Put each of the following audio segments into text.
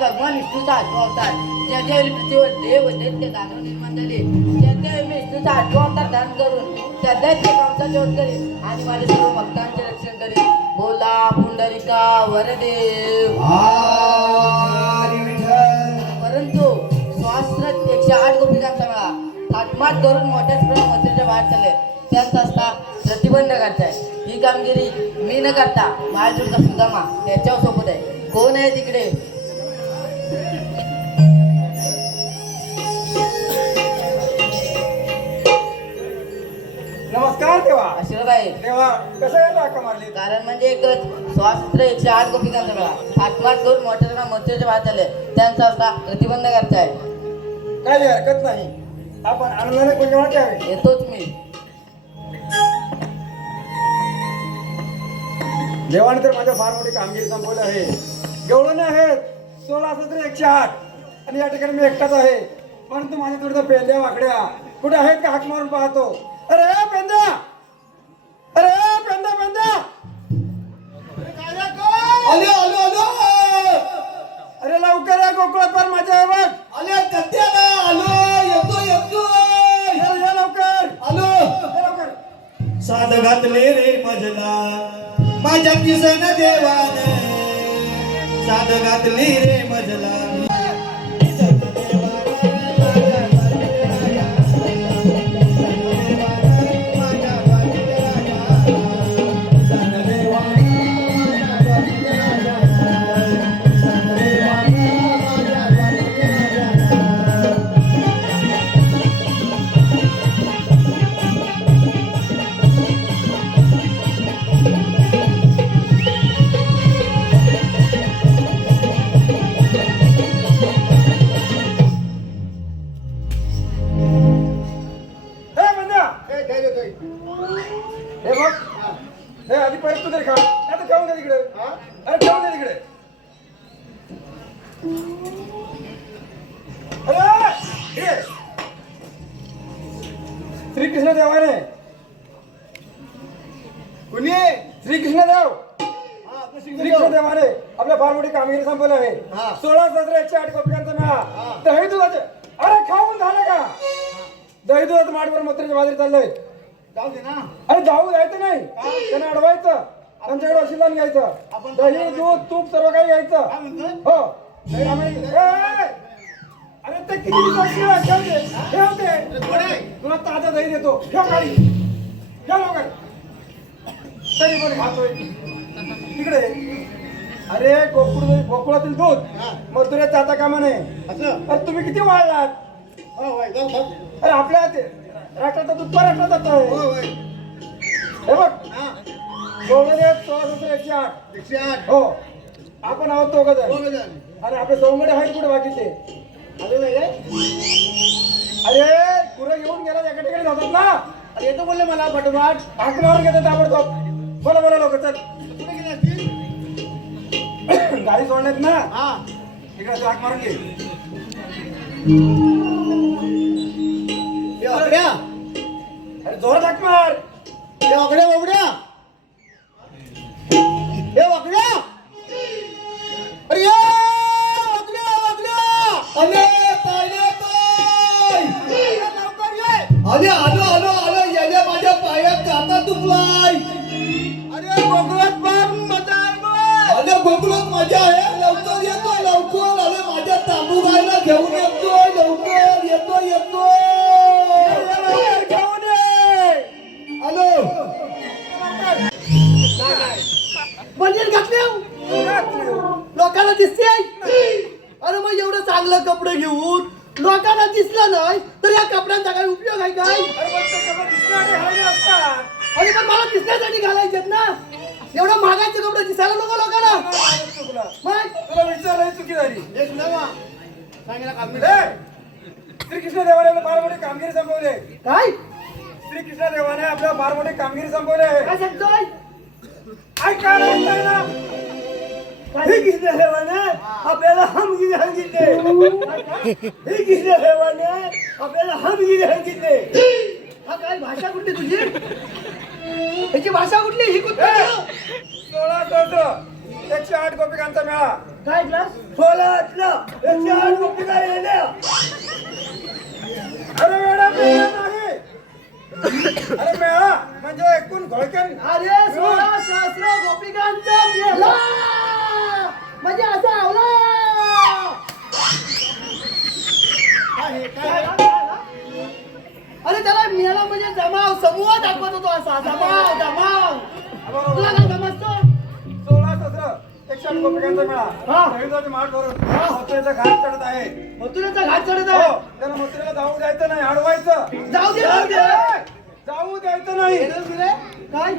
भगवान विष्णूचा आठवा अवतार ज्याच्या वेळी पृथ्वीवर देव दैत्य दानव निर्माण झाले त्याच्या वेळी विष्णूचा आठवा अवतार धारण करून त्या दैत्य कंसाचे वध करेल आणि माझ्या सर्व भक्तांचे रक्षण करेल. बोला पुंडलिका वरदेव. परंतु स्वास्त्र 108 गोपिकांचा मेळा थाटमाट करून मोठ्याच प्रमाणात मंत्रीच्या बाहेर चालले त्यांचा असता प्रतिबंध करताय. ही कामगिरी मी न करता माझ्या सुदामा त्याच्यावर सोबत आहे. कोण आहे तिकडे? नमस्कार देवा. आशीर्वाद आहे देवा. कसं आहे हाका मारली? कारण म्हणजे एकच स्वास्त्र 108 गोपिकांचा मेळा थाटमाट करून मोठ्या प्रमाणात मंत्रीच्या बाहेर चालले त्यांचा असता प्रतिबंध करताय. काही हरकत नाही. आपण आनंदाने गुंजवण घ्यावे. येतोच मी. देवाने तर माझ्या फार मोठी कामगिरी संपवली आहे. एवढं नाही आहेत 16 सत्र 108 आणि या ठिकाणी मी एकटाच आहे. परंतु माझ्या थोडं पेंद्या वाकड्या कुठे आहेत का हाक मारून पाहतो. अरे पेंद्या, अरे पेंद्या पेंद्या, आलो आलो आलो. अरे लवकर या गोकुळा पर माझ्या आहे बघ. आले कत्याला आलो. येतो येतो. या लवकर. आलो. या लवकर. साध घातले रे मजला माझ्या किसन देवाने. साध घातली रे मजला श्रीकृष्ण देवाने कुणी श्रीकृष्ण देव हा आपलं श्रीकृष्ण देवाने आपल्या फार मोठी कामगिरी संपवली आहे हा. 16,108 गोपिकांचा हा. मेळा दही दुधाचे अरे खाऊन झालं का दही दुधाचं माठवर मत्रेच्या बाजरी चाललंय जाऊ दे ना अरे जाऊ जायचं नाही त्यांना अडवायचं त्यांच्याकडे वशिलान घ्यायचं आपण दही दूध तूप सर्व काही घ्यायचं काय म्हणतोय हो अरे ते किती ठेवते तुला ताजा दही देतो ठेव गाडी ठेव लवकर तरी पण खातोय तिकडे अरे गोकुळातील दूध मथुरेत जाता कामा नये असं अरे तुम्ही किती वाढलात हो होय जाऊ जाऊ अरे आपल्या राष्ट्रात दूध परत जात होय होय हे बघ हा गोवले 16,108 108 हो आपण आहोत दोघं जण हो गजन आणि आपले सौंगडे आहेत कुठे बाकीचे आलो नाही रे अरे पुरं घेऊन गेला एका ठिकाणी जातात ना अरे येतो बोलले मला पाठोपाठ हाक मारून घेतात ताबडतोब बोला बोला लोक चल कुठे गेले असतील गाडी सोडण्यात ना हा इकडे हाक मारून घे हे वाकड्या अरे जोरात हाक मार हे वाकड्या वाकड्या हे वाकड्या अरे ये वाकड्या वाकड्या अरे पायऱ्या पाय लवकर ये अरे आलो आलो आलो याने माझ्या पायात काटा तुटलाय अरे गोकुळात पण मजा आहे बघ अरे गोकुळात मजा आहे लवकर येतो लवकर अरे माझ्या तांबू गायला घेऊन येतो लवकर येतो येतो घेऊन ये आलो बनियन घातले लोकांना दिसते अरे मग एवढं चांगलं कपडे घेऊन लोकांना दिसलं नाही तर या कपड्यांचा काही उपयोग आहे काय अरे पण मला दिसण्यासाठी घालायचे ना एवढं महागाचे कपडे दिसायला नको लोकांना मग तुला विचारायला चुकी झाली एक नवा सांगायला काम श्रीकृष्ण देवाने फार मोठी कामगिरी संपवली आहे. काय श्रीकृष्ण देवाने आपल्या फार मोठी कामगिरी संपवली आहे काय सांगतोय काय काय म्हणताय ना श्रीकृष्ण देवाने आपल्याला हमगिरी सांगितले श्रीकृष्ण देवाने आपल्याला हमगिरी सांगितले हा काय भाषा कुठली तुझी ह्याची भाषा कुठली ही कुठली 16,108 गोपिकांचा मेळा काय क्लास 16 गोपिका येण्या अरे मेळा मेळा नाही अरे मेळा म्हणजे एकूण घोळक्यान अरे 16 सहस्र गोपिकांचा मेळा म्हणजे असा आवला अरे त्याला मेळा म्हणजे जमाव समूह दाखवत होतो असा जमाव तुला काय समजतो 16,108 गोपिकांचा मेळा हा. दहिदाचे माठ भरून मथुरेचा घाट चढत आहे मथुरेचा घाट चढत हो आहे त्याला मथुरेला जाऊ द्यायचं नाही अडवायचं जाऊ दे जाऊ द्यायचं नाही काय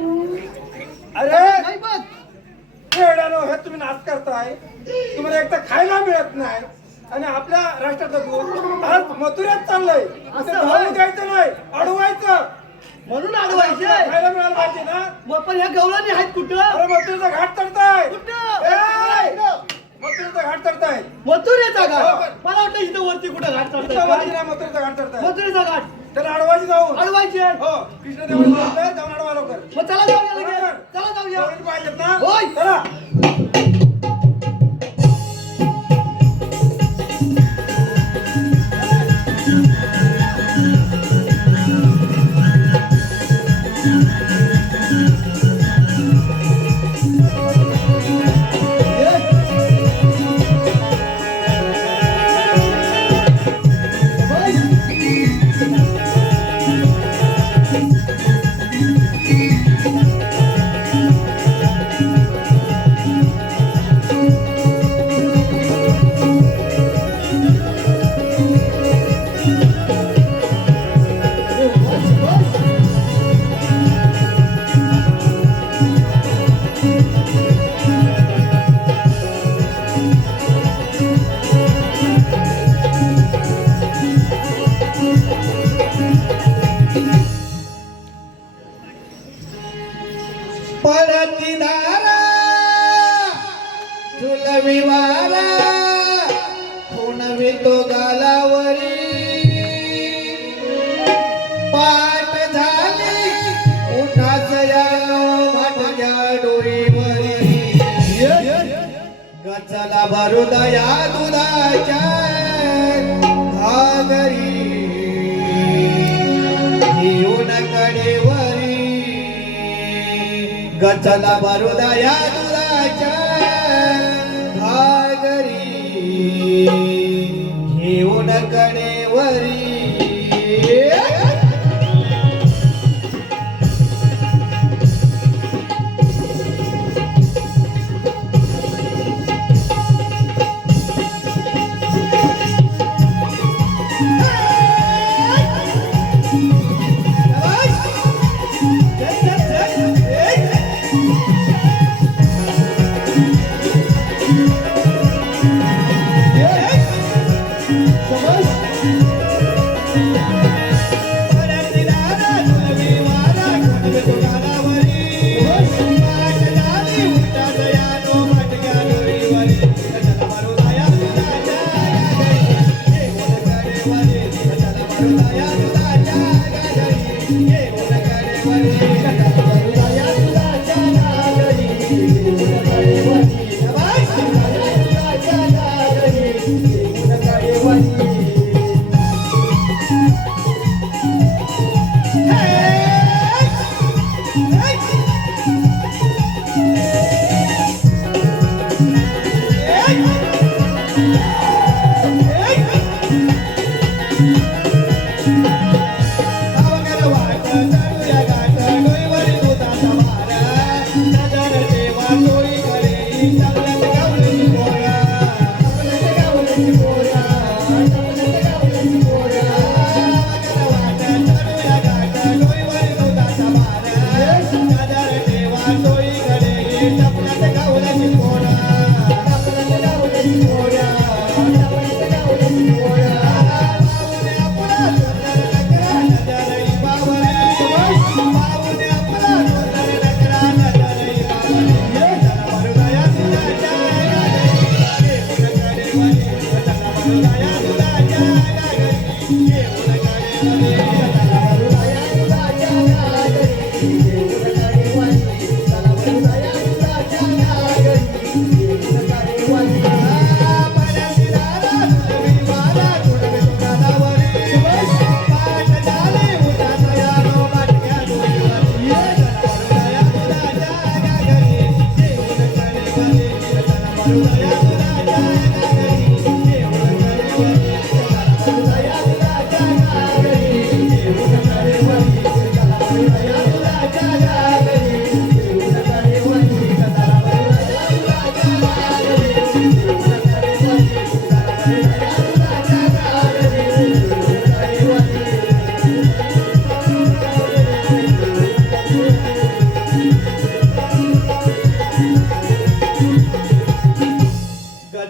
अरे काय बघ वेड्यानो हे तुम्ही नाच करताय तुम्हाला एक तर खायला मिळत नाही आणि आपल्या राष्ट्राचं दूध आज मथुरेत चाललंय असं जाऊ द्यायचं नाही अडवायचं म्हणून अडवायचे खायला मिळालं पाहिजे ना मग पण ह्या गवळणी आहेत कुठं अरे मथुरेचा घाट चढताय कुठं मथुरेचा घाट चढताय मथुरेचा घाट मला वाटतं इथं वरती कुठं घाट चढताय मथुरेचा घाट चढताय मथुरेचा घाट त्याला अडवायची जाऊन अडवायचे हो कृष्णदेवाला जाऊन अडवा लवकर मग चला जाऊया लगेच चला जाऊया जेवण पाहिजेत ना होय. चला परतीदारा झुलवी वारा पुनवी तो गालावरी पाठ चला भरुदया दुधाच्या घागरी येऊन कडेवरी गचला भरुदया दुधाच्या घागरी घेऊन कडेवरी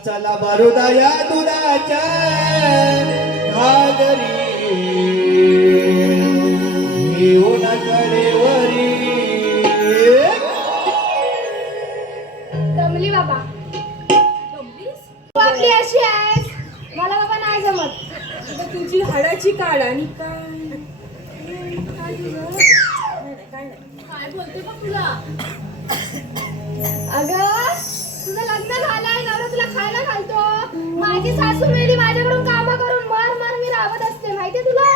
चला भरुदया दुधाच्या घागरी येऊन कडेवरी दमली बाबा. तू आपली अशी आहेस, मला बाबा नाही जमत. तुझी हाडाची काढ आणि काय काय बोलते बघ तुला. अगं तुझं लग्न झालंय, नवरा तुला खायला घालतो. माझी सासू मेली माझ्याकडून कामं करून मार मार मी राबत असते, माहितीये तुला.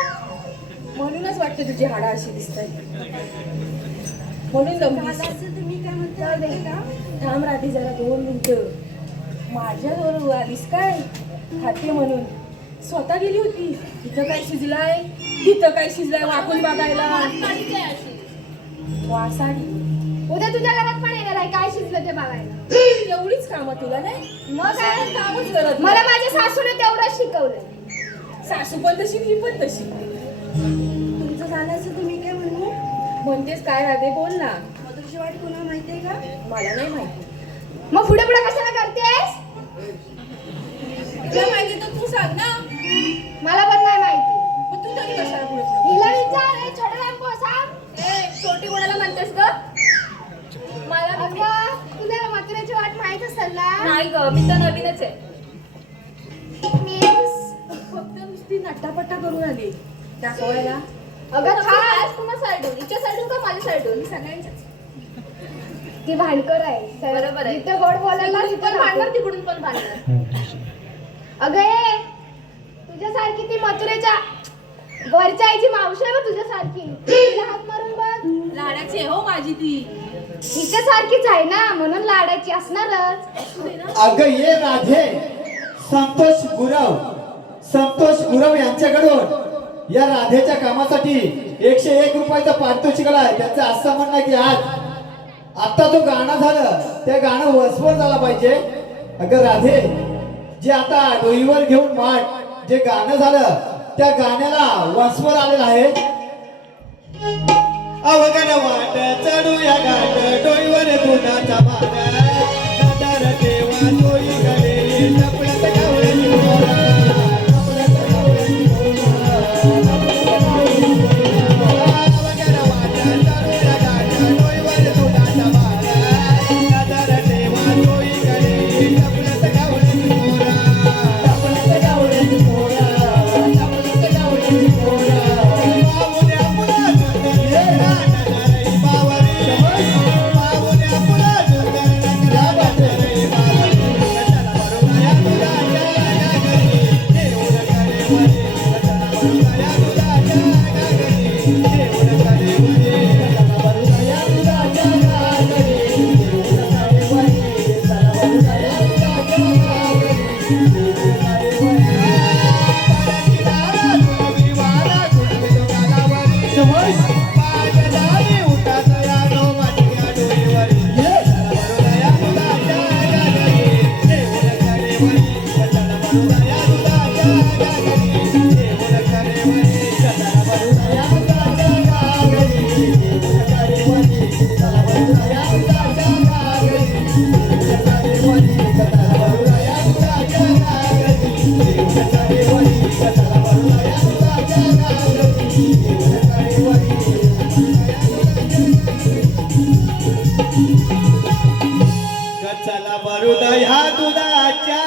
म्हणूनच वाटते तुझी हाडा अशी दिसतात म्हणून दमलीस. तुम्ही काय म्हणता. थांब राधी जरा 2 मिनिटं. माझ्याजवळ आलीस काय खाते म्हणून. स्वतः गेली होती. इथं काय शिजलाय तिथं काय शिजलाय वाकून बघायला. वासाडी उद्या तुझ्या घरात पण येणार आहे काय शिजलं ते बघायला. एवढीच कामं तुला नाही. मग काय कामच करत नाही. मला माझ्या सासूने तेवढंच शिकवलं. सासू पण तशी ही पण तशी. तुमचं झालं असं तुम्ही काय म्हणू म्हणतेस काय राधे बोल ना. मधुरची वाट कोणाला माहितीये का. मला नाही माहिती. मग पुढे पुढे कशाला करतेस. तुला माहिती तर तू सांग ना. मला पण नाही माहिती. मग तू तरी कशाला पुढे पुढे. हिला विचार. हे छोटा लॅम्पो सांग. छोटी कोणाला म्हणतेस ग. मला अगं तुला मथुरेची वाट माहित असेल ना. नाही ग मी तर नवीनच आहे. मीन्स फक्त नुसती नट्टापट्टा करून आली दाखवायला. अगं खास पुन्हा साईडून हिच्या साईडून का माझ्या साईडून सगळ्यांच्याच. ती भांडकर आहे बरोबर आहे. जिथे गोड बोलायला तिकडून पण भांडणार तिकडून पण भांडणार. अगं ए, तुझ्यासारखी ती मथुरेच्या वरच्या आईची मावशी आहे बघ तुझ्यासारखी. तिला हात मारून बघ. लाडाची आहे हो माझी ती. हिच्यासारखीच आहे ना म्हणून लाडाची असणारच. अगं ये राधे, संतोष गुरव यांच्याकडून या राधेच्या कामासाठी 101 रुपयाचा पारितोषिक आहे. त्यांचं असं म्हणणं आहे की आता जो गाणं झालं त्या गाणं वसवर झाला पाहिजे. अगं राधे, जे आता डोईवर घेऊन माठ जे गाणं झालं त्या गाण्याला वसवर आलेलं आहे. अवघड वाट चढू या घाट डोईवर दुधाचा भार दादर देवा डोई गले टपळत गावळी मोरा टपळत गावळी मोरा अवघड वाट चढू या घाट डोईवर दुधाचा भार दादर देवा डोई गले टपळत गावळी मोरा टपळत गावळी मोरा टपळत गावळी मोरा पाहुण्या मुलाचं ये नानरे बावरी पाहुण्या मुलाचं नगरा बाटरे बावरी कशाला भरुया तुझ्या घरी देऊन करे वरी कशाला भरुया तुझ्या घरी देऊन करे वरी कशाला भरुया तुझ्या घरी देऊन करे वरी कशाला भरुया तुझ्या घरी देऊन करे वरी पारखीदारा तुझी वारा कुठे तो गालावरी समज पागदारी उठात या नो माटिया डोईवरी कशाला भरुया तुझ्या घरी देऊन करे वरी कशाला भरुया तुझ्या घरी देऊन करे वरी कशाला भरुया तुझ्या घरी देऊन करे वरी कशाला भरुया तुझ्या घरी देऊन करे वरी कशाला भरुया तुझ्या घरी देऊन करे वरी कशाला भरुया तुझ्या घरी देऊन करे वरी कचला बरुदया दुधाच्या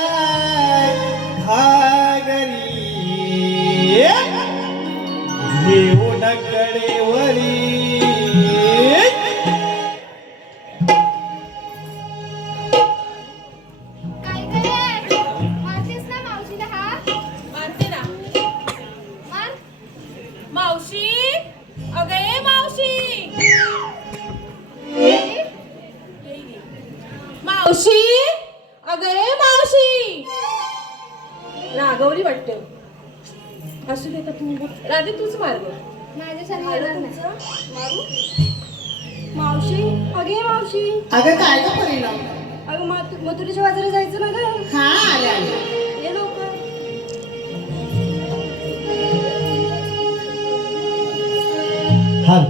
घागरी घेऊन कडेवरी काय करे मारतेस ना मावशीला हात. मारते ना. मार. मावशी, अगं ए मावशी. मावशी, अगं ए मावशी. रागवली वाटतं. असू दे का तू राधे तूच मार गं. माझ्यासारखं येणार नाही. मारू. मावशी अगे मावशी अगं काय का परिणाम अगं मथुरेच्या बाजारात जायचं ना ग. हा आले आले ये लवकर. हाल